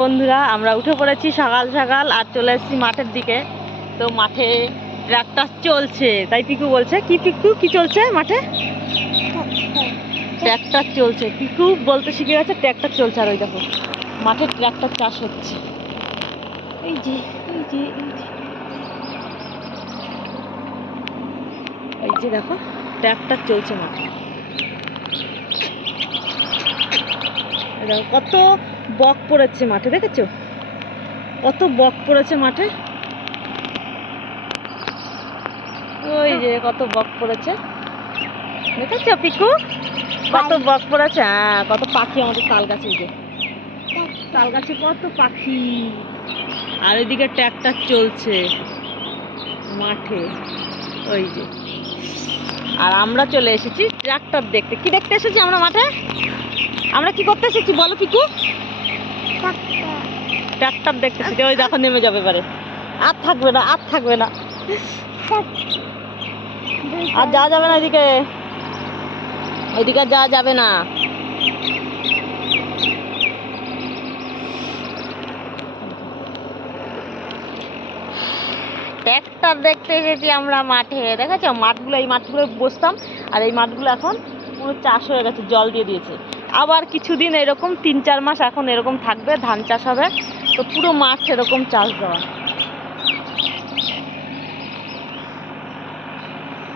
বন্ধুরা, আমরা উঠে পড়েছি সকাল সকাল আর চলে এসেছি মাঠের দিকে। তো মাঠে ট্রাক্টর চলছে, তাই পিকু বলছে। কি পিকু, কি চলছে মাঠে? ট্রাক্টর চলছে। পিকু বলতে শিখে গেছে ট্রাক্টর চলছে। আর ওই দেখো মাঠে ট্রাক্টর চাষ হচ্ছে। এই যে এই যে এই যে এই যে দেখো ট্রাক্টর চলছে মাঠে। দেখো কত বক পড়েছে মাঠে, দেখেছো? কত বক পড়েছে মাঠে। ওই যে কত বক পড়েছে, দেখেছো পিকু? কত বক পড়েছে। হ্যাঁ, কত পাখি আমাদের তাল গাছে। এই যে তাল গাছে কত পাখি। আর ওইদিকে ট্রাক্টর চলছে মাঠে, ওই যে। আর আমরা চলে এসেছি ট্রাক্টর দেখতে। কি দেখতে এসেছি আমরা মাঠে? আমরা কি করতে এসেছি বলো পিকু? ট্রাক্টর দেখতে এসেছি। ওই দেখো নেমে যাবে এবারে। আর থাকবে না, আর থাকবে না, আর যাওয়া যাবে না ওইদিকে। ওইদিকে যাওয়া যাবে না। ট্রাক্টর দেখতে এসেছি আমরা মাঠে, দেখেছো? মাঠগুলো, এই মাঠগুলো বসতাম, আর এই মাঠগুলো এখন পুরো চাষ হয়ে গেছে, জল দিয়ে দিয়েছে। আবার কিছুদিন এরকম 3-4 মাস এখন এরকম থাকবে, ধান চাষ হবে, তো পুরো মাঠ এরকম চাষ দেওয়া।